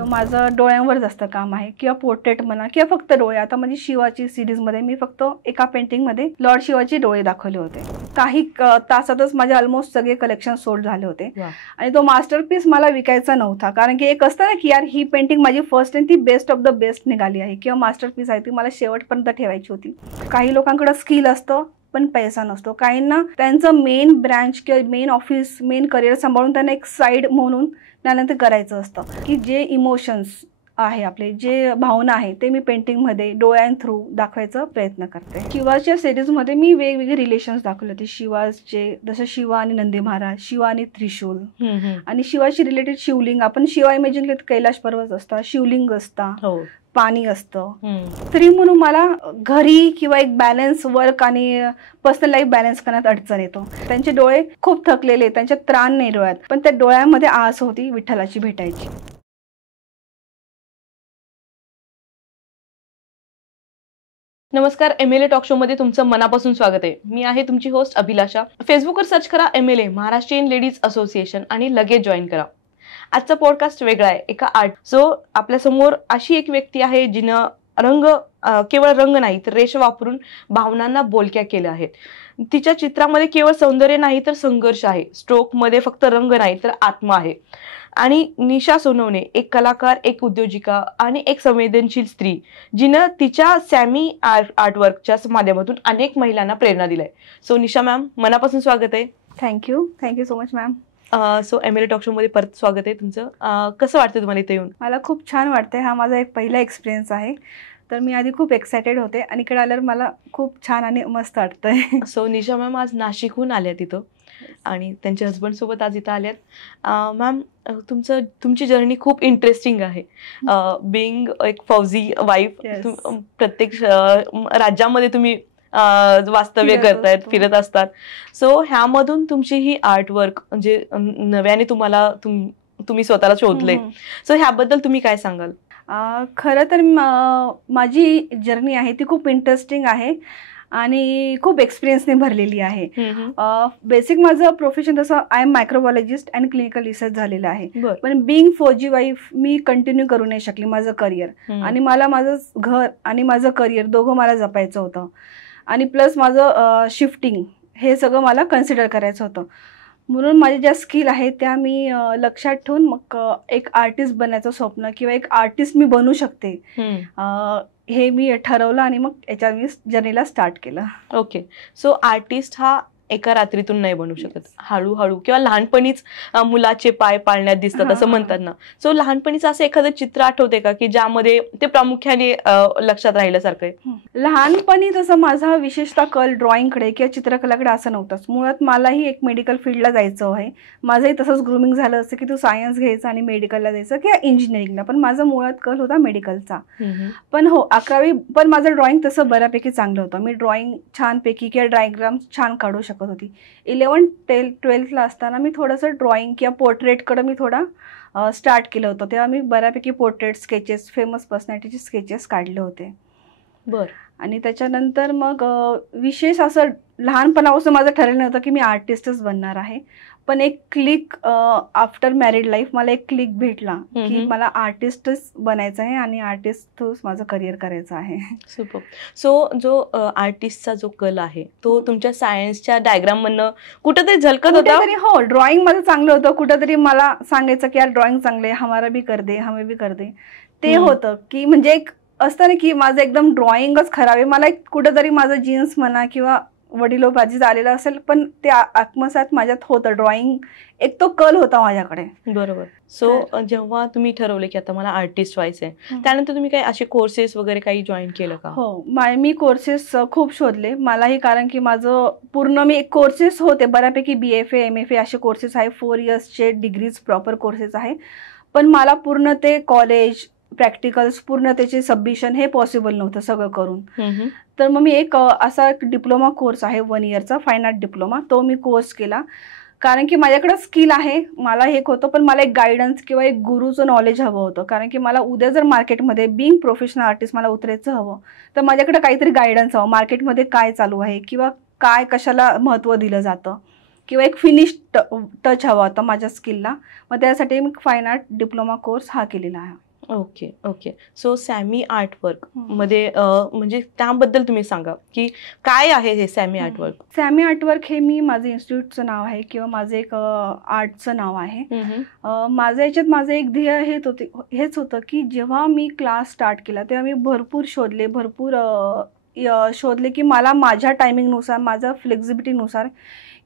तर माझं डोळ्यांवर जास्त काम आहे किंवा पोर्ट्रेट म्हणा किंवा फक्त डोळे. आता म्हणजे शिवाची सिरीजमध्ये मी फक्त एका पेंटिंगमध्ये लॉर्ड शिवाचे डोळे दाखवले होते. काही तासातच माझे ऑलमोस्ट सगळे कलेक्शन सोल्ड झाले होते. आणि तो मास्टरपीस मला विकायचा नव्हता, कारण की एक असतं ना की यार ही पेंटिंग माझी फर्स्ट आणि ती बेस्ट ऑफ द बेस्ट निघाली आहे किंवा मास्टरपीस आहे, ती मला शेवटपर्यंत ठेवायची होती. काही लोकांकडे स्किल असतं पण पैसा नसतो. काहींना त्यांचं मेन ब्रँच किंवा मेन ऑफिस मेन करिअर सांभाळून त्यांना एक साईड म्हणून त्यानंतर करायचं असतं की जे इमोशन्स आहे आपले, जे भावना आहे ते मी पेंटिंगमध्ये डोळ्यां थ्रू दाखवायचा प्रयत्न करते. शिवाच्या सिरीजमध्ये मी वेगवेगळे रिलेशन्स दाखवले होते शिवाचे, जसं शिवा आणि नंदी महाराज, शिवा आणि त्रिशूल, आणि शिवाशी रिलेटेड शिवलिंग. आपण शिवा इमॅजिन केलं कैलाश पर्वत असता, शिवलिंग असता, पाणी असतं. तरी म्हणून मला घरी किंवा एक बॅलन्स वर्क आणि पर्सनल लाईफ बॅलन्स करण्यात अडचण येतो. त्यांचे डोळे खूप थकलेले, त्यांच्यात त्राण नाही डोळ्यात, पण त्या डोळ्यामध्ये आस होती विठ्ठलाची भेटायची. नमस्कार, MLA टॉक शो मध्ये तुमचं मनापासून स्वागत आहे. मी आहे तुमची होस्ट अभिलाषा. फेसबुकवर सर्च करा MLA महाराष्ट्रीयन लेडीज असोसिएशन आणि लगेच जॉईन करा. आजचा पॉडकास्ट वेगळा आहे. एका आपल्या समोर अशी एक व्यक्ती आहे जिनं केवळ रंग नाही तर रेष वापरून भावनांना बोलक्या केल्या आहेत. तिच्या चित्रामध्ये केवळ सौंदर्य नाही तर संघर्ष आहे. स्ट्रोक मध्ये फक्त रंग नाही तर आत्मा आहे. आणि निशा सोनवणे एक कलाकार, एक उद्योजिका आणि एक संवेदनशील स्त्री, जिनं तिच्या सॅमी आर्टवर्कच्या माध्यमातून अनेक महिलांना प्रेरणा दिलाय. सो निशा मॅम, मनापासून स्वागत आहे. Thank you so much ma'am. So MLA talk show मध्ये परत स्वागत आहे तुमचं. कसं वाटतं तुम्हाला इथे येऊन? मला खूप छान वाटतंय. हा माझा एक पहिला एक्सपिरियन्स आहे, तर मी आधी खूप एक्सायटेड होते आणि इकडे आल्यावर मला खूप छान आणि मस्त वाटतंय. सो निशा मॅम आज नाशिकहून आल्या तिथं आणि त्यांच्या हजबंड सोबत आज इथं आल्यात. मॅम, तुमची जर्नी खूप इंटरेस्टिंग आहे. बिंग एक फौजी वाईफ, प्रत्येक राज्यामध्ये तुम्ही वास्तव्य करतायत, फिरत असतात. सो ह्यामधून तुमची ही आर्टवर्क म्हणजे नव्याने तुम्ही स्वतःला शोधले. सो ह्याबद्दल तुम्ही काय सांगाल? खरं तर माझी जर्नी आहे ती खूप इंटरेस्टिंग आहे आणि खूप एक्सपिरियन्सने भरलेली आहे. बेसिक माझं प्रोफेशन तसं I am microbiologist and clinical research झालेलं आहे, पण बिंग फौजी वाईफ मी कंटिन्यू करू नाही शकली माझं करिअर. आणि मला माझं घर आणि माझं करिअर दोघं मला जपायचं होतं आणि प्लस माझं शिफ्टिंग हे सगळं मला कन्सिडर करायचं होतं. म्हणून माझ्या ज्या स्किल आहेत त्या मी लक्षात ठेवून मग एक आर्टिस्ट बनायचं स्वप्न किंवा एक आर्टिस्ट मी बनू शकते हे मी ठरवलं आणि मग याच्या मी जर्नीला स्टार्ट केलं. ओके. सो आर्टिस्ट हा एका रात्रीतून नाही बनू शकत, हळूहळू किंवा लहानपणीच मुलाचे पाय पाळण्यात दिसतात असं म्हणतात ना. सो लहानपणीचं असं एखादं चित्र आठवते का की ज्यामध्ये ते प्रामुख्याने लक्षात राहिल्यासारखं आहे? लहानपणी तसं माझा विशेषतः कल ड्रॉइंगकडे किंवा चित्रकलाकडे असं नव्हतंच. मुळात मलाही एक मेडिकल फील्डला जायचं आहे. माझंही तसंच ग्रूमिंग झालं असतं की तू सायन्स घ्यायचं आणि मेडिकलला जायचं किंवा इंजिनिअरिंगला, पण माझं मुळात कल होता मेडिकलचा. पण 11वी पण माझं ड्रॉइंग तसं बऱ्यापैकी चांगलं होतं. मी ड्रॉइंग छानपैकी किंवा डायग्राम छान काढू शकत होती. 11th 12thला असताना मी थोडंसं ड्रॉइंग किंवा पोर्ट्रेटकडं मी थोडा स्टार्ट केलं होतं. तेव्हा मी बऱ्यापैकी पोर्ट्रेट स्केचेस, फेमस पर्सनॅलिटीचे स्केचेस काढले होते. आणि त्याच्यानंतर मग विशेष असं लहानपणापासून माझं ठरलेलं नव्हतं की मी आर्टिस्टच बनणार आहे. पण एक क्लिक आफ्टर मॅरिड लाईफ मला एक क्लिक भेटला की मला आर्टिस्टच बनायचं आहे आणि आर्टिस्ट थ्रूच माझं करिअर करायचं आहे. सुपर. सो जो आर्टिस्टचा जो कल आहे तो तुमच्या सायन्सच्या डायग्राम मधनं कुठेतरी झलकत होता? हो, ड्रॉइंग माझं चांगलं होतं. कुठेतरी मला सांगायचं की यार ड्रॉइंग चांगले, हमारा भी कर दे, हमें भी कर दे. ते होतं की म्हणजे एक असतं ना की माझं एकदम ड्रॉइंगच खराब आहे. मला एक कुठेतरी माझं जीन्स म्हणा किंवा वडिलोपार्जित आलेलं असेल, पण ते आत्मसात माझ्यात होतं. ड्रॉइंग एक तो कल होता माझ्याकडे. बरोबर. सो जेव्हा तुम्ही ठरवले की आता मला आर्टिस्ट व्हायचंय, त्यानंतर तुम्ही काही असे कोर्सेस वगैरे काही जॉईन केलं का? हो, मी कोर्सेस खूप शोधले मलाही, कारण की माझं पूर्ण मी एक कोर्सेस होते बऱ्यापैकी BFA MFA असे कोर्सेस आहे. 4 इयर्सचे डिग्रीज प्रॉपर कोर्सेस आहे. पण मला पूर्ण ते कॉलेज प्रॅक्टिकल्स पूर्ण त्याचे सबमिशन हे पॉसिबल नव्हतं सगळं करून. तर मग मी एक असा एक डिप्लोमा कोर्स आहे 1 इयरचा, फाईन आर्ट डिप्लोमा, तो मी कोर्स केला. कारण की माझ्याकडे स्किल आहे, मला हे होतं, पण मला एक गायडन्स किंवा एक गुरुचं नॉलेज हवं होतं. कारण की मला उद्या जर मार्केटमध्ये बिंग प्रोफेशनल आर्टिस्ट मला उतरायचं हवं तर माझ्याकडे काहीतरी गायडन्स हवं. मार्केटमध्ये काय चालू आहे किंवा काय कशाला महत्त्व दिलं जातं किंवा एक फिनिश टच हवा होता माझ्या स्किलला. मग त्यासाठी मी फाईन आर्ट डिप्लोमा कोर्स हा केलेला आहे. Okay okay. So Sammy artwork मध्ये म्हणजे त्याबद्दल तुम्ही सांगा की काय आहे हे सॅमी आर्टवर्क? सॅमी आर्टवर्क हे माझं इन्स्टिट्यूटचं नाव आहे किंवा माझं एक आर्टचं नाव आहे. माझं याच्यात माझं एक ध्येय हेच होतं की जेव्हा मी क्लास स्टार्ट केला तेव्हा मी भरपूर शोधले की मला माझ्या टायमिंगनुसार, माझ्या फ्लेक्झिबिलिटीनुसार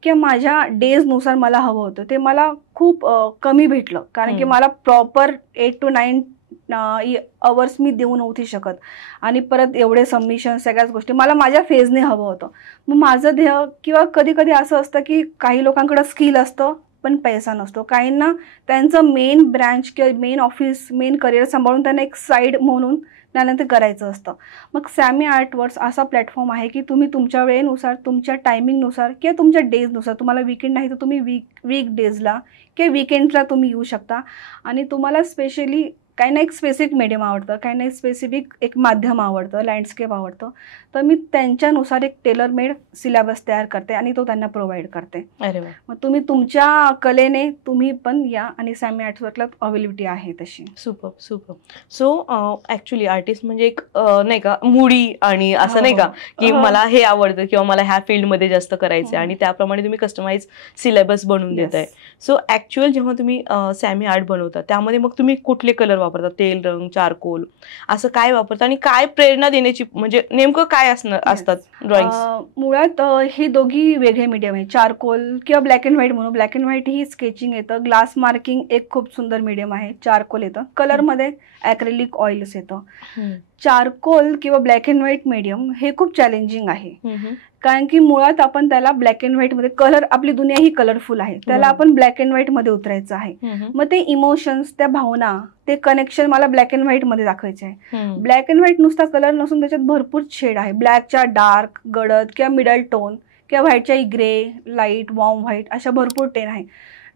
किंवा माझ्या डेजनुसार मला हवं होतं. ते मला खूप कमी भेटलं, कारण की मला प्रॉपर 8 to 9 अवर्स मी देऊ नव्हती शकत, आणि परत एवढे सबमिशन सगळ्याच गोष्टी मला माझ्या फेजने हवं होतं. मग माझं ध्येय, किंवा कधी कधी असं असतं की काही लोकांकडे स्किल असतं पण पैसा नसतो, काहींना त्यांचं मेन ब्रँच किंवा मेन ऑफिस, मेन करिअर सांभाळून त्यांना एक साईड म्हणून त्यानंतर करायचं असतं. मग सॅमी आर्टवर्क्स असा प्लॅटफॉर्म आहे की तुम्ही तुमच्या वेळेनुसार, तुमच्या टायमिंगनुसार किंवा तुमच्या डेजनुसार, तुम्हाला वीकेंड नाही तर तुम्ही वीक डेजला किंवा वीकेंडला तुम्ही येऊ शकता. आणि तुम्हाला स्पेशली काही ना एक स्पेसिफिक मीडियम आवडतं, काही ना स्पेसिफिक एक माध्यम आवडतं, लँडस्केप आवडतं, तर मी त्यांच्यानुसार एक टेलर मेड सिलेबस तयार करते आणि तो त्यांना प्रोव्हाइड करते. अरे वा. मग तुम्ही तुमच्या कलेने तुम्ही पण या, आणि सॅमी आर्टवर्कला अवेलेबिलिटी आहे तशी. Super super. So actually artist म्हणजे एक नाही का मूडी आणि असं नाही का की मला हे आवडतं किंवा मला ह्या फील्डमध्ये जास्त करायचं आणि त्याप्रमाणे तुम्ही कस्टमाइज सिलेबस बनवून देताय. सो ऍक्च्युअल जेव्हा तुम्ही सॅमी आर्ट बनवता त्यामध्ये मग तुम्ही कुठले कलर वापरता? तेल, रंग, चारकोल, असं काय वापरता आणि काय प्रेरणा देण्याची, म्हणजे नेमकं काय असतात ड्रॉइंग? मुळात हे दोघी वेगळे मीडियम आहे. चारकोल किंवा ब्लॅक अँड व्हाईट म्हणून, black and white he sketching येतं, ग्लास मार्किंग एक खूप सुंदर मीडियम आहे, चारकोल येतं, कलरमध्ये ॲक्रेलिक ऑइल्स येतं. चारकोल किंवा ब्लॅक अँड व्हाईट मीडियम हे खूप चॅलेंजिंग आहे, कारण की मुळात आपण त्याला ब्लॅक अँड व्हाईट मध्ये, कलर, आपली दुनिया ही कलरफुल आहे, त्याला आपण ब्लॅक अँड व्हाईट मध्ये उतरायचं आहे. मग ते इमोशन्स, त्या भावना, ते कनेक्शन मला ब्लॅक अँड व्हाईट मध्ये दाखवायचे आहे. ब्लॅक अँड व्हाईट नुसता कलर नसून त्याच्यात भरपूर शेड आहे, ब्लॅकच्या डार्क, गडद किंवा मिडल टोन, किंवा व्हाईटच्या ग्रे, लाईट, वॉर्म व्हाईट, अशा भरपूर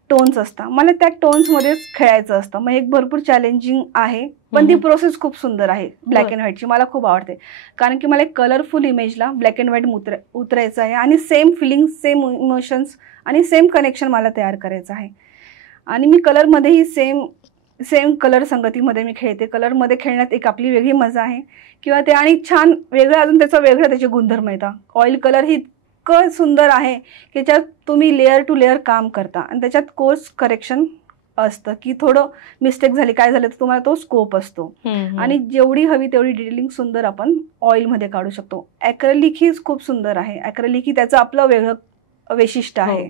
टोन्स असतात. मला त्या टोन्स मध्येच खेळायचं असतं. मग एक भरपूर चॅलेंजिंग आहे, पण ती प्रोसेस खूप सुंदर आहे ब्लॅक अँड व्हाईटची, मला खूप आवडते, कारण की मला एक कलरफुल इमेजला ब्लॅक अँड व्हाईट उतरायचं आहे आणि सेम फिलिंग, सेम इमोशन्स आणि सेम कनेक्शन मला तयार करायचं आहे. आणि मी कलरमध्येही सेम कलर संगतीमध्ये मी खेळते. कलरमध्ये खेळण्यात एक आपली वेगळी मजा आहे, किंवा ते आणि छान वेगळं, अजून त्याचे गुणधर्म येतात. ऑइल कलर ही इतकं सुंदर आहे की त्याच्यात तुम्ही लेअर टू लेअर काम करता, आणि त्याच्यात कोर्स करेक्शन असतं की थोडं मिस्टेक झाली, काय झालं तर तुम्हाला तो स्कोप असतो, आणि जेवढी हवी तेवढी डिटेलिंग सुंदर आपण ऑइलमध्ये काढू शकतो. ॲक्रेलिक ही खूप सुंदर आहे, ॲक्रेलिक ही त्याचं आपलं वेगळं वैशिष्ट्य आहे.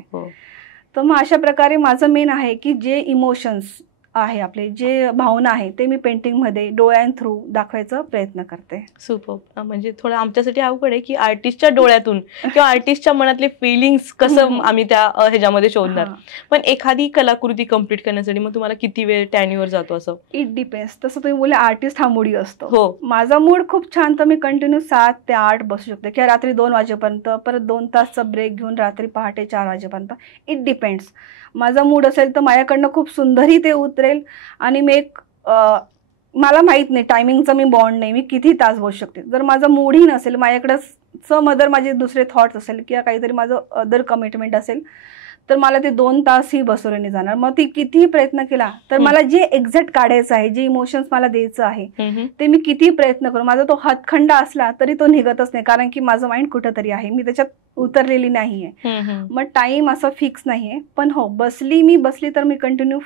तर मग अशा प्रकारे माझं मेन आहे की जे इमोशन्स आहे, आपले जे भावना आहे, ते मी पेंटिंगमध्ये डोळ्यां थ्रू दाखवायचा प्रयत्न करते. सुपर. म्हणजे थोडं आमच्यासाठी अवघड आहे की आर्टिस्टच्या डोळ्यातून किंवा आर्टिस्टच्या मनातले फिलिंग्स कसं आम्ही त्या ह्याच्यामध्ये शोधणार. पण एखादी कलाकृती कम्प्लीट करण्यासाठी मग तुम्हाला किती वेळ टॅन्युअर जातो? असं इट डिपेंड्स. तसं तुम्ही बोलले आर्टिस्ट हा मूडी असतो. हो, माझा मूड खूप छान, तर मी कंटिन्यू 7 ते 8 बसू शकते, किंवा रात्री 2 वाजेपर्यंत, परत 2 तासचा ब्रेक घेऊन रात्री पहाटे 4 वाजेपर्यंत. It depends. माझा मूड असेल तर माझ्याकडनं खूप सुंदरही ते उतरेल, आणि मी मला माहित नाही टायमिंगचा मी बॉन्ड नाही, मी किती तास बसू शकते. जर माझा मूडही नसेल, माझ्याकडं सम अदर माझे दुसरे थॉट्स असेल किंवा काहीतरी माझं अदर कमिटमेंट असेल, तर मला ते 2 तासही बसवले नाही जाणार. मग ती कितीही प्रयत्न केला तर मला जे एक्झॅक्ट काढायचं आहे, जे इमोशन्स मला द्यायचं आहे, ते मी कितीही प्रयत्न करू, माझा तो हातखंडा असला तरी तो निघतच नाही, कारण की माझं माइंड कुठंतरी आहे, मी त्याच्यात उतरलेली नाहीये. मग टाइम असा फिक्स नाहीये, पण हो, मी बसली तर मी कंटिन्यू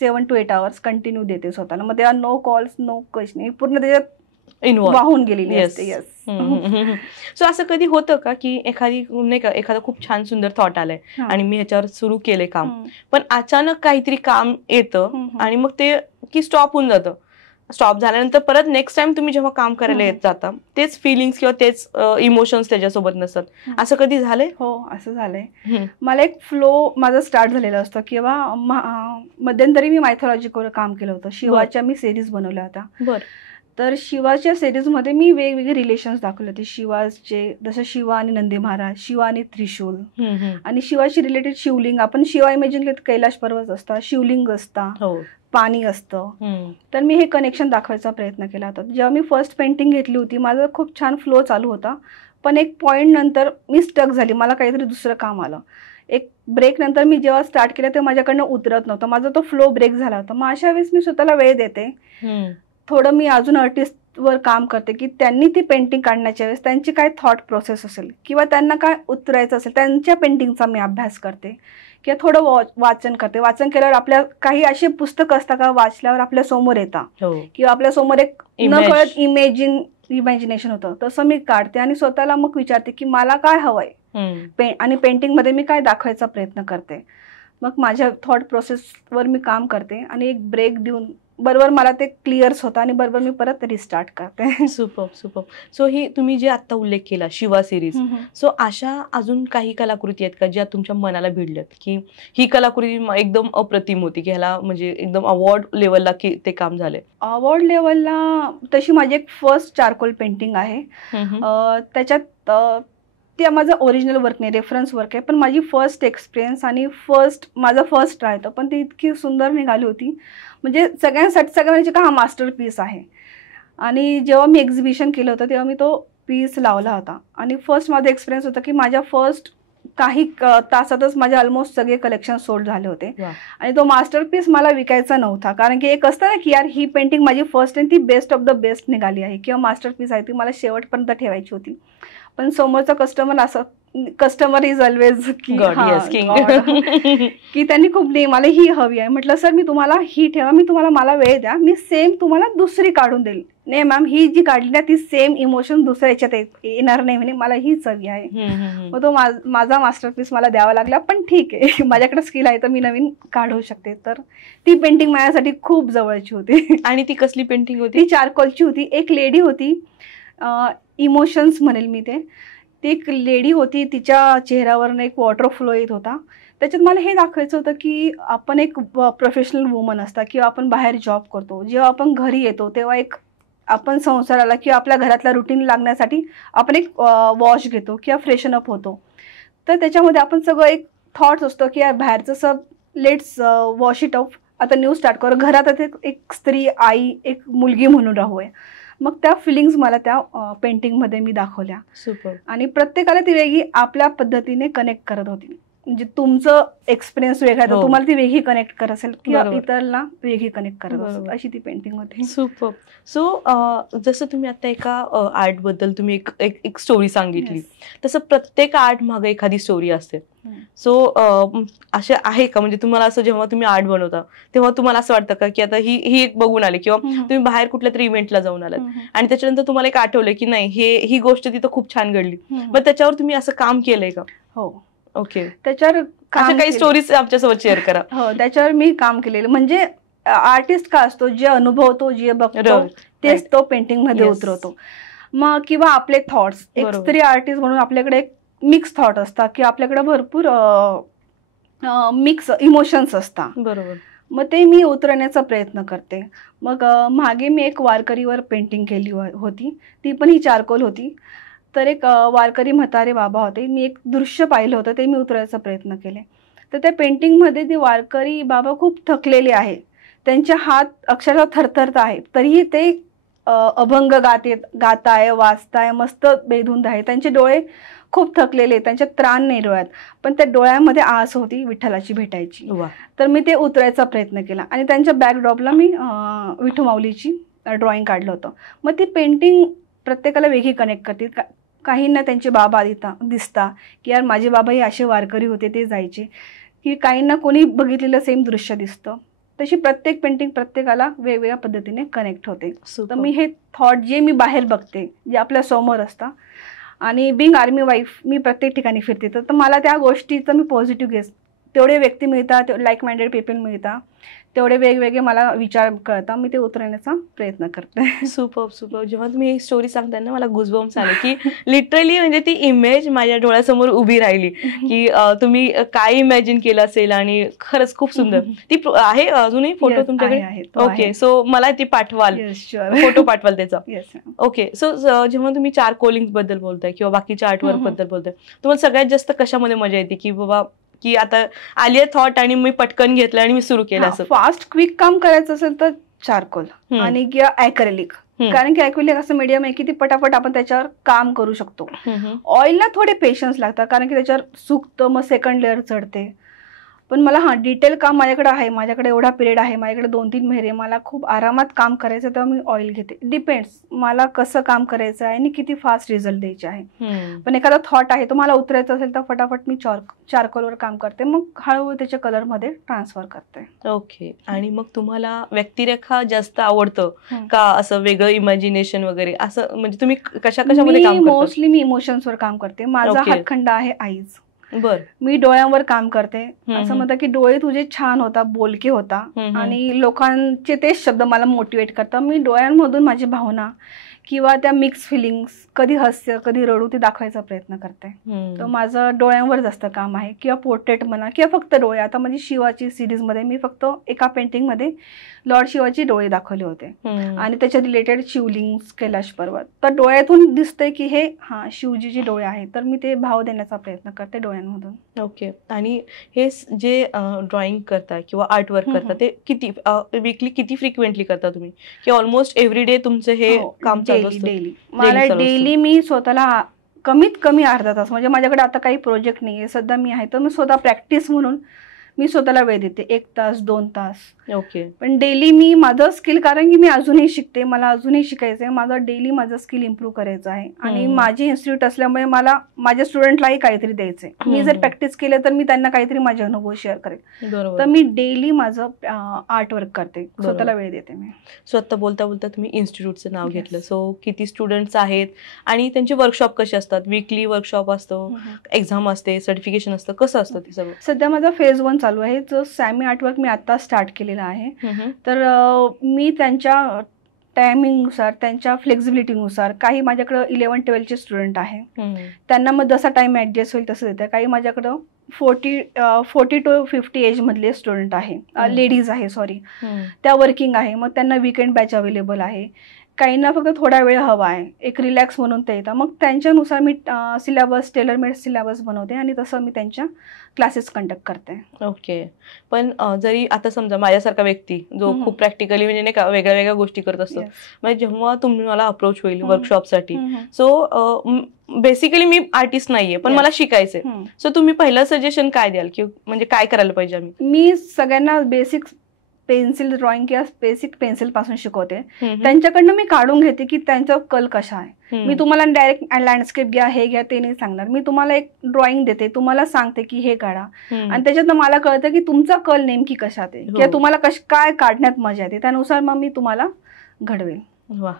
7 to 8 hours कंटिन्यू देते स्वतःला. मग तेव्हा नो कॉल्स, नो क्वेश्चन, पूर्ण त्याच्यात वाहून गेलेली असते. येस. सो असं कधी होतं का की एखादी नाही का, एखादा खूप छान सुंदर थॉट आलाय आणि मी ह्याच्यावर सुरू केले काम, पण अचानक काहीतरी काम येतं आणि मग ते की स्टॉप होऊन जातं. स्टॉप झाल्यानंतर परत नेक्स्ट टाइम तुम्ही जेव्हा काम करायला येत जाता तेच फिलिंग्स किंवा तेच इमोशन्स त्याच्यासोबत नसतात, असं कधी झालंय? हो, असं झालंय. मला एक फ्लो माझा स्टार्ट झालेला असतो, किंवा मध्यंतरी मी मायथॉलॉजीवर काम केलं होतं. शिवाच्या मी सिरीज बनवल्या होत्या. बरं. तर शिवाच्या सिरीजमध्ये मी वेगवेगळे रिलेशन्स दाखवले होते शिवाचे, जसं शिवा आणि नंदी महाराज, शिवा आणि त्रिशूल, आणि शिवाशी रिलेटेड शिवलिंग. आपण शिवा इमेजिन केलं, कैलाश पर्वत असता, शिवलिंग असता, पाणी असतं. तर मी हे कनेक्शन दाखवायचा प्रयत्न केला होता. जेव्हा मी फर्स्ट पेंटिंग घेतली होती, माझा खूप छान फ्लो चालू होता, पण एक पॉईंट नंतर मी स्टक झाली, मला काहीतरी दुसरं काम आलं. एक ब्रेक नंतर मी जेव्हा स्टार्ट केलं तेव्हा माझ्याकडनं उतरत नव्हतं, माझा तो फ्लो ब्रेक झाला होता. मग अशा वेळेस मी स्वतःला वेळ देते, थोडं मी अजून आर्टिस्टवर काम करते की त्यांनी ती पेंटिंग काढण्याच्या वेळेस त्यांची काय थॉट प्रोसेस असेल किंवा त्यांना काय उतरायचं असेल त्यांच्या पेंटिंगचा मी अभ्यास करते किंवा थोडं वाचन करते. वाचन केल्यावर आपल्या काही असे पुस्तक असतात का वाचल्यावर आपल्या समोर येतात किंवा आपल्या समोर एक न कळत इमॅजिनेशन होतं, तसं मी काढते आणि स्वतःला मग विचारते की मला काय हवंय आणि पेंटिंग मध्ये मी काय दाखवायचा प्रयत्न करते. मग माझ्या थॉट प्रोसेसवर मी काम करते आणि एक ब्रेक देऊन बरोबर मला ते क्लिअर्स होतं आणि बरोबर मी परत रिस्टार्ट करते. Super super. सो ही तुम्ही जे आता उल्लेख केला शिवा सिरीज, सो अशा अजून काही कलाकृती आहेत का ज्या तुमच्या मनाला भिडल्यात की ही कलाकृती एकदम अप्रतिम होती की ह्याला म्हणजे एकदम अवॉर्ड लेवलला की ते काम झाले? अवॉर्ड लेवलला तशी माझी एक फर्स्ट चारकोल पेंटिंग आहे. त्याच्यात ते माझं ओरिजिनल वर्क नाही, रेफरन्स वर्क आहे, पण माझी फर्स्ट एक्सपिरियन्स आणि माझं फर्स्ट ट्राय होतं, पण ती इतकी सुंदर निघाली होती म्हणजे सगळ्यांसाठी सगळ्यांचे का हा मास्टरपीस आहे. आणि जेव्हा मी एक्झिबिशन केलं होतं तेव्हा मी तो पीस लावला होता आणि फर्स्ट माझा एक्सपिरियन्स होता की माझ्या फर्स्ट काही तासातच माझे ऑलमोस्ट सगळे कलेक्शन सोल्ड झाले होते. आणि तो मास्टरपीस मला विकायचा नव्हता, कारण की एक असतं ना की यार ही पेंटिंग माझी फर्स्ट आणि ती बेस्ट ऑफ द बेस्ट निघाली आहे किंवा मास्टरपीस आहे, ती मला शेवटपर्यंत ठेवायची होती. पण समोरचा कस्टमर इज ऑलवेज की त्यांनी खूप नाही मला ही हवी आहे. म्हटलं सर मी तुम्हाला ही ठेवा, मी तुम्हाला मला वेळ द्या, मी सेम तुम्हाला दुसरी काढून देईल. नाही मॅम ही जी काढली ना ती सेम इमोशन दुसऱ्या याच्यात येणार नाही म्हणे, मला हीच हवी आहे. मग तो माझा मास्टरपीस मला द्यावा लागला, पण ठीक आहे माझ्याकडे स्किल आहे तर मी नवीन काढू शकते. तर ती पेंटिंग माझ्यासाठी खूप जवळची होती. आणि ती कसली पेंटिंग होती? ती चारकोलची होती. एक लेडी होती, इमोशन्स म्हणेल मी ते. ती एक लेडी होती, तिच्या चेहऱ्यावरनं एक वॉटर फ्लो येत होता. त्याच्यात मला हे दाखवायचं होतं की आपण एक प्रोफेशनल वुमन असता किंवा आपण बाहेर जॉब करतो, जेव्हा आपण घरी येतो तेव्हा एक आपण संसाराला किंवा आपल्या घरातल्या रुटीन लागण्यासाठी आपण एक वॉश घेतो किंवा फ्रेशन अप होतो. तर त्याच्यामध्ये आपण सगळं एक थॉट्स असतो की यार बाहेरचं सब लेट्स वॉश इट ऑफ, आता न्यू स्टार्ट करू, घरात आता एक स्त्री, आई, एक मुलगी म्हणून राहू आहे. मग त्या फिलिंग्स मला त्या पेंटिंगमध्ये मी दाखवल्या. सुपर. आणि प्रत्येकाला ती वेगळी आपल्या पद्धतीने कनेक्ट करत होती. म्हणजे तुमचं एक्सपिरियन्स वेगळा आहे तर तुम्हाला ती वेगळी कनेक्ट करत असेल किंवा इतरला वेगळी कनेक्ट करत असेल, अशी ती पेंटिंग होती. सुपर. सो जसं तुम्ही आता एका आर्ट बद्दल तुम्ही एक स्टोरी सांगितली, तसं प्रत्येक आर्ट मागे एखादी स्टोरी असते. सो असे आहे का म्हणजे तुम्हाला असं जेव्हा तुम्ही आर्ट बनवता तेव्हा तुम्हाला असं वाटतं का की आता ही एक बघून आले किंवा तुम्ही बाहेर कुठल्या तरी इव्हेंटला जाऊन आलात आणि त्याच्यानंतर तुम्हाला एक आठवलं की नाही ही गोष्ट तिथं खूप छान घडली, मग त्याच्यावर तुम्ही असं काम केलंय का? हो. ओके. त्याच्यावर काही स्टोरीज आमच्यासोबत शेअर करा. हो, त्याच्यावर मी काम केलेलं. म्हणजे आर्टिस्ट का असतो, जे अनुभवतो, जे बघतो तेच तो पेंटिंग मध्ये उतरवतो. मग किंवा आपले थॉट्स, एक स्त्री आर्टिस्ट म्हणून आपल्याकडे एक मिक्स थॉट असतात की आपल्याकडे भरपूर मिक्स इमोशन्स असतात. बरोबर. मग ते मी उतरवण्याचा प्रयत्न करते. मग मागे मी एक वारकरीवर पेंटिंग केली होती, ती पण ही चारकोल होती. तर एक वारकरी म्हातारे बाबा होते, मी एक दृश्य पाहिलं होतं ते मी उतरवायचा प्रयत्न केले. तर त्या पेंटिंगमध्ये ते वारकरी बाबा खूप थकलेले आहे, त्यांचे हात अक्षरशः थरथरत आहे, तरीही ते अभंग गाताय, वाचताय, मस्त बेधुंद आहे. त्यांचे डोळे खूप थकलेले, त्यांच्यात त्राण नाही डोळ्यात, पण त्या डोळ्यामध्ये आस होती विठ्ठलाची भेटायची. तर मी ते उतरायचा प्रयत्न केला आणि त्यांच्या बॅकड्रॉपला मी विठू माऊलीची ड्रॉइंग काढलं होतं. मग ती पेंटिंग प्रत्येकाला वेगळी कनेक्ट करते. काहींना त्यांचे बाबा दिसता की यार माझे बाबा हे असे वारकरी होते, ते जायचे, की काहींना कोणी बघितलेलं सेम दृश्य दिसतं. तशी प्रत्येक पेंटिंग प्रत्येकाला वेगवेगळ्या पद्धतीने कनेक्ट होते. तर मी हे थॉट जे मी बाहेर बघते, जे आपल्या समोर असतात, आणि बिंग आर्मी वाईफ मी प्रत्येक ठिकाणी फिरते, तर मला त्या गोष्टीचं मी पॉझिटिव्ह घेस, तेवढे व्यक्ती मिळतात, लाईक माइंडेड पीपल मिळतात, तेवढे वेगवेगळे मला विचार कळतात, मी ते उतरवण्याचा प्रयत्न करते. Super super. जेव्हा तुम्ही ही स्टोरी सांगताय ना मला गुजबम्स आले की लिटरली म्हणजे ती इमेज माझ्या डोळ्यासमोर उभी राहिली की तुम्ही काय इमॅजिन केलं असेल आणि खरंच खूप सुंदर. ती आहे अजूनही फोटो तुमच्याकडे? ओके. सो मला ती पाठवाल, फोटो पाठवाल त्याचा? ओके. सो जेव्हा तुम्ही चारकोलिंग बद्दल बोलताय किंवा बाकीच्या आर्टवर्क बद्दल बोलताय, तुम्हाला सगळ्यात जास्त कशामध्ये मजा येते की बाबा की आता आली थॉट आणि मी पटकन घेतलं आणि मी सुरू केलं? असं फास्ट क्विक काम करायचं असेल तर चारकोल आणि किंवा ॲक्रेलिक, कारण की ॲक्रेलिक असं मीडियम आहे की ती पटापट आपण त्याच्यावर काम करू शकतो. ऑइलला थोडे पेशन्स लागतात कारण की त्याच्यावर सुकतं, मग सेकंड लेअर चढते. पण मला डिटेल काम माझ्याकडे आहे, माझ्याकडे एवढा पिरियड आहे, माझ्याकडे 2-3 महिने मला खूप आरामात काम करायचं तेव्हा मी ऑइल घेते. डिपेंड्स मला कसं काम करायचं आहे आणि किती फास्ट रिझल्ट द्यायचे आहे. पण एखादा थॉट आहे तो मला उतरायचा असेल तर फटाफट मी चारकोलवर काम करते, मग हळूहळू त्याच्या कलरमध्ये ट्रान्सफर करते. ओके. आणि मग तुम्हाला व्यक्तिरेखा जास्त आवडतं का असं वेगळं इमॅजिनेशन वगैरे असं, म्हणजे तुम्ही कशामध्ये काम करता? मोस्टली मी इमोशन्सवर काम करते. माझा हातखंडा आहे आईज. बर. मी डोळ्यांवर काम करते. असं म्हणतात की डोळे तुझे छान होता, बोलके होता आणि लोकांचे तेच शब्द मला मोटिवेट करतात. मी डोळ्यांमधून माझी भावना किंवा त्या मिक्स फिलिंग्स, कधी हास्य कधी रडू, ते दाखवायचा प्रयत्न करते. तर माझं डोळ्यांवर जास्त काम आहे, किंवा पोर्ट्रेट म्हणा किंवा फक्त डोळे. आता म्हणजे शिवाची सिरीज मध्ये मी फक्त एका पेंटिंग मध्ये लॉर्ड शिवाचे डोळे दाखवले होते आणि त्याच्या रिलेटेड शिवलिंग, कैलाश पर्वत. तर डोळ्यातून दिसतंय की हे शिवजीचे डोळे आहेत, तर मी ते भाव देण्याचा प्रयत्न करते डोळ्यांमधून. ओके. आणि हे जे ड्रॉइंग करता किंवा आर्ट वर्क करता ते किती वीकली, किती फ्रिक्वेंटली करता तुम्ही, की ऑलमोस्ट एव्हरीडे तुमचं हे काम चालू असतं? डेली. मला डेली मी स्वतःला कमीत कमी अर्धा तास, म्हणजे माझ्याकडे आता काही प्रोजेक्ट नाहीये सध्या मी आहे, तर मी स्वतः प्रॅक्टिस म्हणून मी स्वतःला वेळ देते 1 तास 2 तास. ओके. पण डेली मी माझं स्किल, कारण की मी अजूनही शिकते, मला अजूनही शिकायचं आहे, माझं डेली माझं स्किल इम्प्रूव्ह करायचं आहे. आणि माझे इन्स्टिट्यूट असल्यामुळे मला माझ्या स्टुडंटलाही काहीतरी द्यायचंय. मी जर प्रॅक्टिस केलं तर मी त्यांना काहीतरी माझे अनुभव शेअर करेल. तर मी डेली माझं आर्ट वर्क करते, स्वतःला वेळ देते मी. सो आता बोलता बोलता तुम्ही इन्स्टिट्यूटचं नाव घेतलं. सो किती स्टुडंट्स आहेत आणि त्यांचे वर्कशॉप कसे असतात? वीकली वर्कशॉप असतो, एक्झाम असते, सर्टिफिकेशन असतं, कसं असतं ते सगळं? सध्या माझा फेज 1 चालू आहे, जो सॅमी आर्ट वर्क मी आता स्टार्ट केलेला आहे. तर मी त्यांच्या टायमिंगनुसार, त्यांच्या फ्लेक्झिबिलिटीनुसार, काही माझ्याकडं 11-12चे स्टुडंट आहे, त्यांना मग जसा टाइम ऍडजस्ट होईल तसं देते. काही माझ्याकडं 40 to 50 एज मधले स्टुडंट आहे, लेडीज आहे सॉरी, त्या वर्किंग आहे, मग त्यांना वीकेंड बॅच अवेलेबल आहे. काहींना फक्त थोडा वेळ हवा आहे, एक रिलॅक्स म्हणून ते येतात, मग त्यांच्यानुसार मी सिलेबस, टेलरमेड सिलेबस बनवते आणि तसं मी त्यांच्या क्लासेस कंडक्ट करते. ओके. पण जरी आता समजा माझ्यासारखा व्यक्ती जो खूप प्रॅक्टिकली म्हणजे नाही का वेगळ्या वेगळ्या गोष्टी करत असतो, म्हणजे जेव्हा तुम्ही मला अप्रोच होईल वर्कशॉपसाठी, सो बेसिकली मी आर्टिस्ट नाहीये पण मला शिकायचंय, सो तुम्ही पहिलं सजेशन काय द्याल, की म्हणजे काय करायला पाहिजे आम्ही? मी सगळ्यांना बेसिक पेन्सिल ड्रॉइंग किंवा बेसिक पेन्सिल पासून शिकवते. त्यांच्याकडनं मी काढून घेते की त्यांचा कल कसा आहे. मी तुम्हाला डायरेक्ट लँडस्केप घ्या, हे घ्या, ते नाही सांगणार. मी तुम्हाला एक ड्रॉइंग देते, तुम्हाला सांगते की हे काढा, आणि त्याच्यातनं मला कळतं की तुमचा कल नेमकी कशात आहे किंवा तुम्हाला काय काढण्यात मजा येते, त्यानुसार मग मी तुम्हाला घडवेल. वा.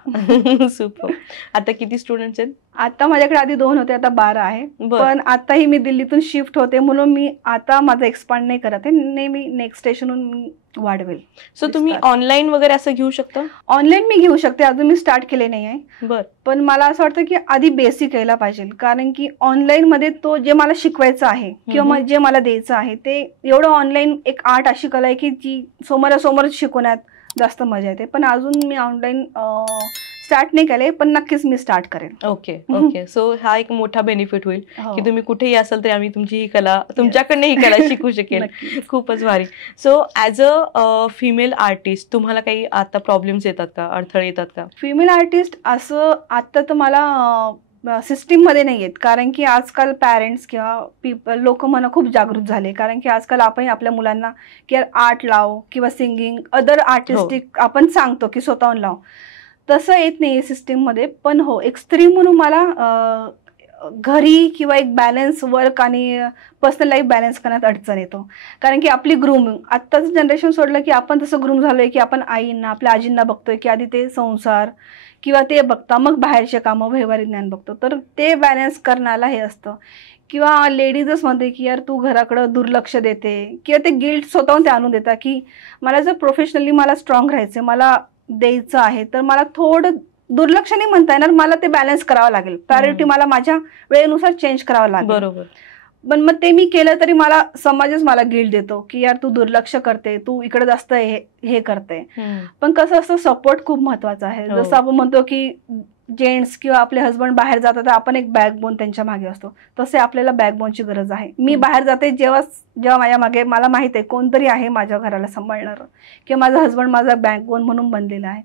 सुपर. आता किती स्टुडंट्स आहेत? आता माझ्याकडे आधी 2 होते, आता 12 आहे. पण आताही मी दिल्लीतून शिफ्ट होते म्हणून मी आता माझं एक्सपांड नाही करत आहे, नेहमी नेक्स्ट स्टेशनहून मी वाढवेल. सो तुम्ही ऑनलाईन वगैरे असं घेऊ शकता? ऑनलाईन मी घेऊ शकते, अजून मी स्टार्ट केले नाही आहे. बर. पण मला असं वाटतं की आधी बेसिक यायला पाहिजे, कारण की ऑनलाईन मध्ये तो जे मला शिकवायचं आहे किंवा जे मला द्यायचं आहे ते एवढं, ऑनलाईन एक आर्ट अशी कला आहे की जी समोरासमोर शिकवण्यात जास्त मजा येते. पण अजून मी ऑनलाईन स्टार्ट नाही केले, पण नक्कीच मी स्टार्ट करेन. ओके. ओके. सो हा एक मोठा बेनिफिट होईल की तुम्ही कुठेही असाल तरी आम्ही तुमची ही कला, तुमच्याकडनं ही कला शिकू शकेल. खूपच भारी. So as a female artist तुम्हाला काही आता प्रॉब्लेम्स येतात का, अडथळे येतात का? फिमेल आर्टिस्ट असं आता तर मला सिस्टीम मध्ये नाही येत, कारण की आजकाल पॅरेंट्स किंवा लोक म्हणा खूप जागृत झाले, कारण की आजकाल आपण आपल्या मुलांना की आर्ट लाव किंवा सिंगिंग, अदर आर्टिस्टिक आपण सांगतो की स्वतःहून लाव, तसं येत नाही सिस्टीम मध्ये. पण हो, एक स्त्री म्हणून मला घरी किंवा एक बॅलन्स वर्क आणि पर्सनल लाईफ बॅलन्स करण्यात अडचण येतो, कारण की आपली ग्रूमिंग आत्ताचं जनरेशन सोडलं की आपण तसं ग्रूम झालोय की आपण आईंना, आपल्या आजींना बघतोय की आधी ते संसार किंवा ते बघता, मग बाहेरचे कामं, व्यवहारिक ज्ञान बघतो. तर ते बॅलन्स करण्याला हे असतं, किंवा लेडीजच म्हणते की यार तू घराकडं दुर्लक्ष देते, किंवा ते गिल्ट स्वतःहून ते आणून देतात की मला जर प्रोफेशनली मला स्ट्रॉंग राहायचं, मला द्यायचं आहे, तर मला थोडं दुर्लक्ष नाही म्हणता येणार, मला ते बॅलन्स करावं लागेल, प्रायोरिटी मला माझ्या वेळेनुसार चेंज करावं लागेल. बरोबर. पण मग ते मी केलं तरी मला समाजच मला गिल्ट देतो की यार तू दुर्लक्ष करते, तू इकडे जास्त हे करते. पण कसं असतं, सपोर्ट खूप महत्वाचा आहे. जसं आपण म्हणतो की जेंट्स किंवा आपले हसबंड बाहेर जातात तर आपण एक बॅकबोन त्यांच्या मागे असतो, तसे आपल्याला बॅकबोनची गरज आहे. मी बाहेर जाते जेव्हा माझ्या मागे मला माहित आहे कोणतरी आहे माझ्या घराला सांभाळणार, किंवा माझा हसबंड माझा बॅकबोन म्हणून बनलेला आहे.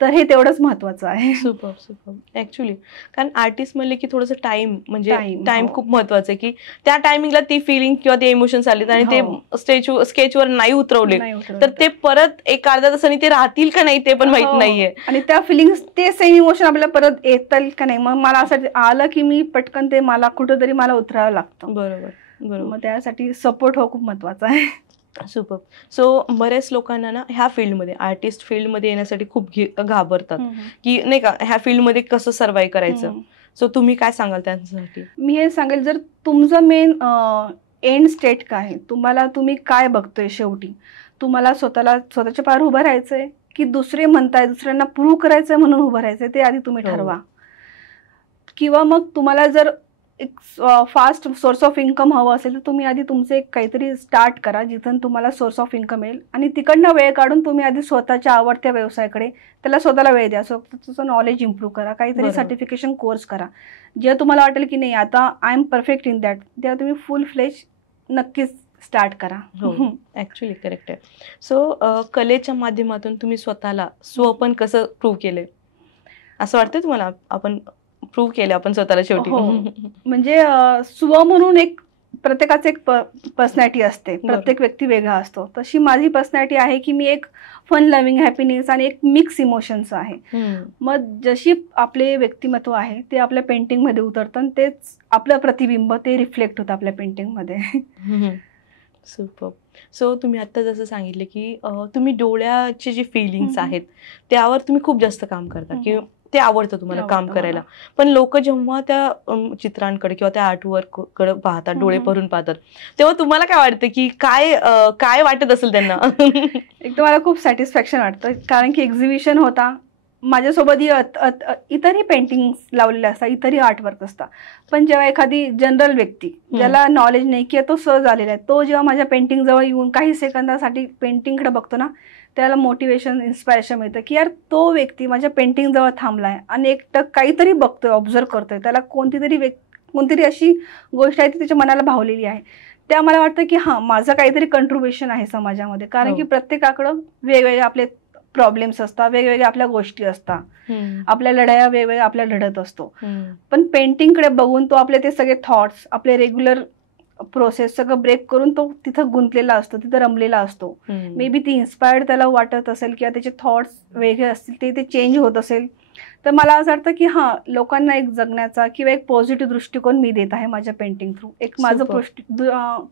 तर हे तेवढंच महत्वाचं आहे. सुपर ऍक्च्युली, कारण आर्टिस्ट म्हणले की थोडंसं टाइम, म्हणजे टाइम हो. खूप महत्वाचं आहे, की त्या टायमिंगला ती फिलिंग किंवा ते इमोशन्स आले आणि ते स्केचवर नाही उतरवले तर ते परत एक अर्ध्या तासाने ते राहतील का नाही ते पण माहित नाहीये. आणि त्या फिलिंग्स ते सेम इमोशन आपल्याला परत येतील का नाही, मग मला असं आलं की मी पटकन ते मला कुठंतरी मला उतरावं लागतं. बरोबर. मग त्यासाठी सपोर्ट हो खूप महत्वाचा आहे. सुपर. सो बऱ्याच लोकांना ना ह्या फील्डमध्ये, आर्टिस्ट फील्डमध्ये येण्यासाठी खूप घाबरतात की नाही का, ह्या फील्डमध्ये कसं सर्व्हाइव्ह करायचं. सो तुम्ही काय सांगाल त्यांच्यासाठी? मी हे सांगेल, जर तुमचं मेन एंड स्टेट काय आहे, तुम्ही काय बघतोय शेवटी, तुम्हाला स्वतःच्या पायावर उभं राहायचंय की दुसरे म्हणताय, दुसऱ्यांना प्रूव्ह करायचंय म्हणून उभं राहायचंय, ते आधी तुम्ही ठरवा. किंवा मग तुम्हाला जर एक फास्ट सोर्स ऑफ इन्कम हवं असेल तर तुम्ही आधी तुमचं एक काहीतरी स्टार्ट करा जिथून तुम्हाला सोर्स ऑफ इन्कम मिळेल, आणि तिकडनं वेळ काढून तुम्ही आधी स्वतःच्या आवडत्या व्यवसायाकडे त्याला स्वतःला वेळ द्या. स्वतःचं नॉलेज इम्प्रूव्ह करा, काहीतरी सर्टिफिकेशन कोर्स करा, जे तुम्हाला वाटेल की नाही आता I am perfect in that, तेव्हा तुम्ही फुल फ्लेज नक्कीच स्टार्ट करा. ऍक्च्युली करेक्ट आहे. सो कलेच्या माध्यमातून तुम्ही स्वतःला पण कसं प्रूव्ह केले असं वाटतं तुम्हाला? आपण प्रूव्ह केले आपण स्वतःला शेवटी? म्हणजे स्व म्हणून एक प्रत्येकाचं एक पर्सनॅलिटी असते, प्रत्येक व्यक्ती वेगळा असतो. तशी माझी पर्सनॅलिटी आहे की मी एक फन लव्हिंग, हॅपीनेस आणि एक मिक्स इमोशन्स आहे. मग जशी आपले व्यक्तिमत्व आहे ते आपल्या पेंटिंग मध्ये उतरतं आणि तेच आपलं प्रतिबिंब ते रिफ्लेक्ट होतं आपल्या पेंटिंग मध्ये. सुपर. सो तुम्ही आता जसं सांगितले की तुम्ही डोळ्याचे जे फिलिंग्स आहेत त्यावर तुम्ही खूप जास्त काम करता, की ते आवडतं तुम्हाला काम करायला. पण लोक जेव्हा त्या चित्रांकडे किंवा त्या आर्टवर्क कडे पाहतात, डोळे भरून पाहतात, तेव्हा तुम्हाला काय वाटतं की काय वाटत असेल त्यांना? एक तर मला खूप सॅटिस्फॅक्शन वाटतं, कारण की एक्झिबिशन होता, माझ्यासोबत इतरही पेंटिंग लावलेले असतात, इतरही आर्टवर्क असतात. पण जेव्हा एखादी जनरल व्यक्ती ज्याला नॉलेज नाही किंवा तो सहज आलेला आहे, तो जेव्हा माझ्या पेंटिंग जवळ येऊन काही सेकंदासाठी पेंटिंगकडे बघतो ना, त्याला मोटिवेशन, इन्स्पायरेशन मिळतं की यार तो व्यक्ती माझ्या पेंटिंग जवळ थांबलाय आणि एकटक काहीतरी बघतोय, ऑब्झर्व करतोय, त्याला कोणतीतरी अशी गोष्ट आहे ती त्याच्या मनाला भावलेली आहे. त्या मला वाटतं की हां, माझं काहीतरी कंट्रीब्युशन आहे समाजामध्ये, कारण की प्रत्येकाकडं वेगवेगळे आपले प्रॉब्लेम्स असतात, वेगवेगळ्या आपल्या गोष्टी असतात, आपल्या लढाया वेगवेगळ्या आपल्या लढत असतो. पण पेंटिंगकडे बघून तो आपले ते सगळे थॉट्स, आपले रेग्युलर प्रोसेस सगळं ब्रेक करून तो तिथं गुंतलेला असतो, तिथं रमलेला असतो. मे बी ती इन्स्पायर्ड त्याला वाटत असेल किंवा त्याचे थॉट्स वेगळे असतील, ते चेंज होत असेल, तर मला असं वाटतं की हां, लोकांना एक जगण्याचा किंवा एक पॉझिटिव्ह दृष्टिकोन मी देत आहे माझ्या पेंटिंग थ्रू, एक माझं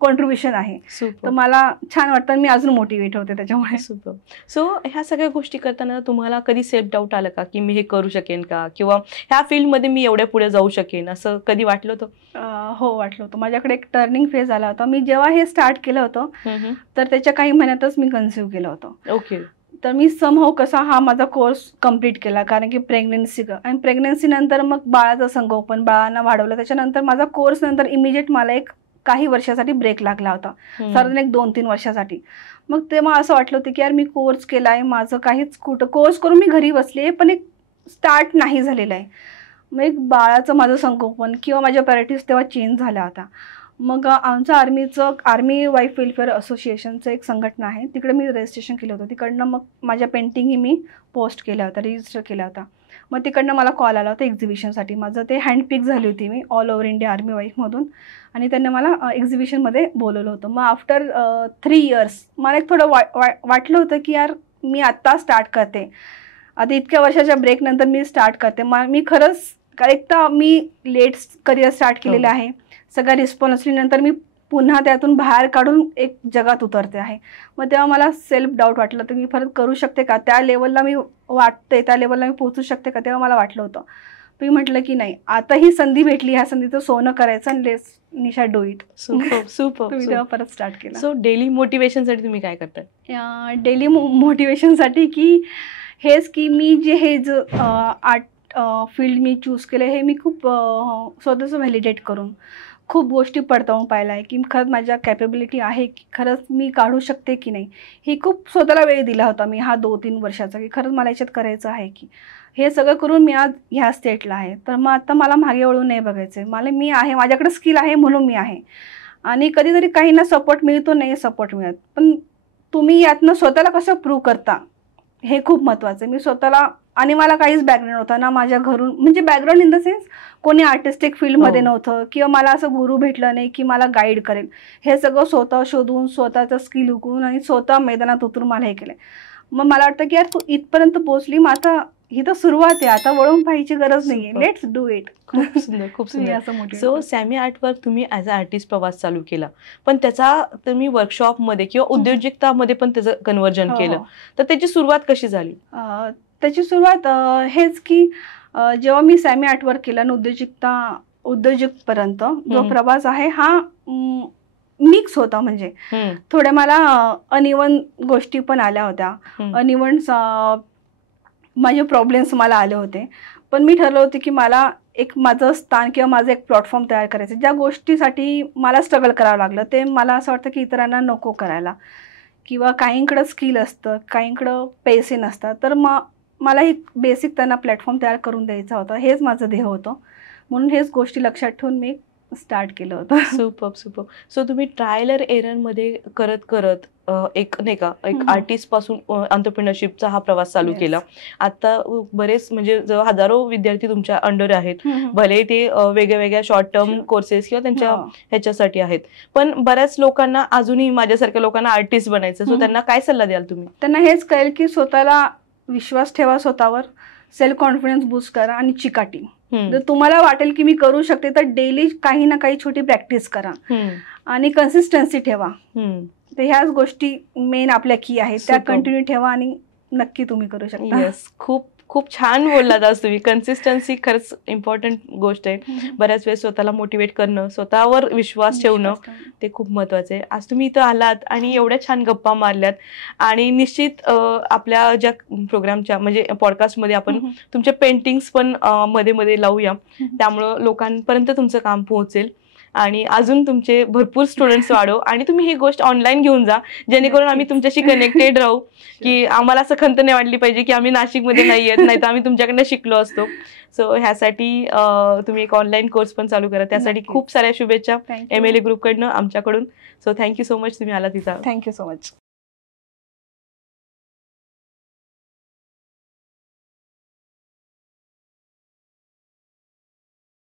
कॉन्ट्रीब्युशन आहे. तर मला छान वाटतं, मी अजून मोटिवेट होते त्याच्यामुळे. सुपर. सो ह्या सगळ्या गोष्टी करताना तुम्हाला कधी सेल्फ डाऊट आलं का की मी हे करू शकेन का, किंवा ह्या फील्डमध्ये मी एवढ्या पुढे जाऊ शकेन, असं कधी वाटलं होतं? हो, वाटलं होतं. माझ्याकडे एक टर्निंग फेज आला होता. मी जेव्हा हे स्टार्ट केलं होतं तर त्याच्या काही महिन्यातच मी कन्सिव्ह केलं होतं. ओके. तर मी समहाऊ कसा हा माझा कोर्स कम्प्लीट केला, कारण की प्रेग्नन्सी नंतर मग बाळाचं संगोपन, बाळांना वाढवलं, त्याच्यानंतर माझा कोर्स नंतर इमिजिएट मला एक काही वर्षासाठी ब्रेक लागला होता, साधारण एक 2-3 वर्षासाठी. मग तेव्हा असं वाटलं होतं की यार मी कोर्स केलाय, माझं काहीच कुठं कोर्स करून मी घरी बसले, पण एक स्टार्ट नाही झालेलं आहे. मग एक बाळाचं माझं संगोपन किंवा माझ्या प्रायोरिटीज तेव्हा चेंज झाल्या होत्या. मग आमचं आर्मी वाईफ वेलफेअर असोसिएशनचं एक संघटना आहे, तिकडे मी रजिस्ट्रेशन केलं होतं. तिकडनं मग माझ्या पेंटिंगही मी पोस्ट केल्या होत्या, रजिस्टर केल्या होत्या. मग तिकडनं मला कॉल आला होता एक्झिबिशनसाठी. माझं ते हँडपिक झाली होती मी ऑल ओव्हर इंडिया आर्मी वाईफमधून, आणि त्यांनी मला एक्झिबिशनमध्ये बोलवलं होतं. मग आफ्टर 3 इयर्स मला एक थोडं वाटलं होतं की यार मी आत्ता स्टार्ट करते, आता इतक्या वर्षाच्या ब्रेकनंतर मी स्टार्ट करते. मी खरंच, कारण एक तर मी लेट करिअर स्टार्ट केलेलं आहे, सगळ्या रिस्पॉन्सिबिलिटी नंतर मी पुन्हा त्यातून बाहेर काढून एक जगात उतरते आहे. मग तेव्हा मला सेल्फ डाऊट वाटलं तर मी परत करू शकते का, त्या लेवलला मी वाटते, त्या लेवलला मी पोहोचू शकते का, तेव्हा मला वाटलं होतं. मी म्हटलं की नाही, आता ही संधी भेटली, ह्या संधीचं सोनं करायचं आणि let's Nisha do it. Super. तुम्ही तेव्हा परत स्टार्ट केलं. सो डेली मोटिवेशनसाठी तुम्ही काय करताय? डेली मोटिवेशनसाठी की हेच की मी हे आर्ट फील्ड मी चूज केलं, हे मी खूप स्वतःचं व्हॅलिडेट करून खूप गोष्टी पडताळून पाहिलं आहे की खरंच माझ्या कॅपेबिलिटी आहे, की खरंच मी काढू शकते की नाही. ही खूप स्वतःला वेळ दिला होता मी हा 2-3 वर्षाचा, की खरंच मला याच्यात करायचं आहे, की हे सगळं करून मी आज ह्या स्टेटला आहे. तर मग आता मला मागे वळून नाही बघायचं आहे, मी आहे, माझ्याकडे स्किल आहे म्हणून मी आहे. आणि कधीतरी काहींना सपोर्ट मिळतो, नाही सपोर्ट मिळत, पण तुम्ही यातनं स्वतःला कसं प्रूव्ह करता हे खूप महत्त्वाचं आहे. मी स्वतःला आणि मला काहीच बॅकग्राऊंड नव्हतं ना माझ्या घरून, म्हणजे बॅकग्राऊंड इन द सेन्स कोणी आर्टिस्टिक फील्डमध्ये नव्हतं किंवा मला असं गुरु भेटलं नाही की मला गाईड करेल. हे सगळं स्वतः शोधून, स्वतःचं स्किल उकळून आणि स्वतः मैदानात उतरून मला हे केलंय. मग मला वाटतं की यार तू इथपर्यंत पोहोचली, मग आता ही तर सुरुवात आहे, आता वळून पाहायची गरज नाहीये, लेट्स डू इट. खूप सुंदर, खूप सुंदर. सो सॅमी आर्टवर तुम्ही ॲज अ आर्टिस्ट प्रवास चालू केला, पण त्याचा तुम्ही वर्कशॉपमध्ये किंवा उद्योजकतामध्ये पण त्याचं कन्व्हर्जन केलं, तर त्याची सुरुवात कशी झाली? त्याची सुरुवात हेच की जेव्हा मी सॅमी आर्टवर केलं आणि उद्योजकपर्यंत जो प्रवास आहे हा मिक्स होता. म्हणजे थोड्या मला अनइवन गोष्टी पण आल्या होत्या, अनइवन माझे प्रॉब्लेम्स मला आले होते. पण मी ठरलं होतं की मला एक माझं स्थान किंवा माझं एक प्लॅटफॉर्म तयार करायचं. ज्या गोष्टीसाठी मला स्ट्रगल करावं लागलं ते मला असं वाटतं की इतरांना नको करायला, किंवा काहींकडं स्किल असतं, काहींकडं पैसे नसतात, तर मला एक बेसिक त्यांना प्लॅटफॉर्म तयार करून द्यायचा होता. हेच माझं ध्येय होतं, म्हणून हेच गोष्टी लक्षात ठेवून मी स्टार्ट केलं होतं. Super super. सो तुम्ही ट्रायल एरर मध्ये करत करत एक नाही का एक आर्टिस्ट पासून एंटरप्रेन्योरशिपचा हा प्रवास चालू केला. आता बरेच म्हणजे हजारो विद्यार्थी तुमच्या अंडर आहेत, भले ते वेगळ्या वेगळ्या शॉर्ट टर्म कोर्सेस किंवा त्यांच्या ह्याच्यासाठी आहेत, पण बऱ्याच लोकांना अजूनही माझ्यासारख्या लोकांना आर्टिस्ट बनायचं. सो त्यांना काय सल्ला द्याल तुम्ही? त्यांना हेच कळेल की स्वतःला विश्वास ठेवा, स्वतःवर सेल्फ कॉन्फिडन्स बूस्ट करा आणि चिकाटी. जर तुम्हाला वाटेल की मी करू शकते तर डेली काही ना काही छोटी प्रॅक्टिस करा आणि कन्सिस्टन्सी ठेवा. तर ह्याच गोष्टी मेन आपल्या की आहेत, त्या कंटिन्यू ठेवा आणि नक्की तुम्ही करू शकता. येस, खूप खूप छान बोललात आज तुम्ही. कन्सिस्टन्सी खरंच इम्पॉर्टंट गोष्ट आहे. बऱ्याच वेळेस स्वतःला मोटिवेट करणं, स्वतःवर विश्वास ठेवणं ते खूप महत्वाचं आहे. आज तुम्ही इथं आलात आणि एवढ्या छान गप्पा मारल्यात, आणि निश्चित आपल्या ज्या प्रोग्रामच्या म्हणजे पॉडकास्टमध्ये आपण तुमचे पेंटिंग्स पण मध्ये मध्ये लावूया, त्यामुळं लोकांपर्यंत तुमचं काम पोहोचेल आणि अजून तुमचे भरपूर स्टुडंट्स वाढव, आणि तुम्ही ही गोष्ट ऑनलाईन घेऊन जा, जेणेकरून आम्ही तुमच्याशी कनेक्टेड राहू. की आम्हाला असं खंत नाही वाटली पाहिजे की आम्ही नाशिकमध्ये नाही येत, नाही तर आम्ही तुमच्याकडनं शिकलो असतो. सो ह्यासाठी तुम्ही एक ऑनलाईन कोर्स पण चालू करा. त्यासाठी खूप साऱ्या शुभेच्छा MLA ग्रुपकडनं, आमच्याकडून. सो थँक्यू सो मच, तुम्ही आला तिथं. Thank you so much.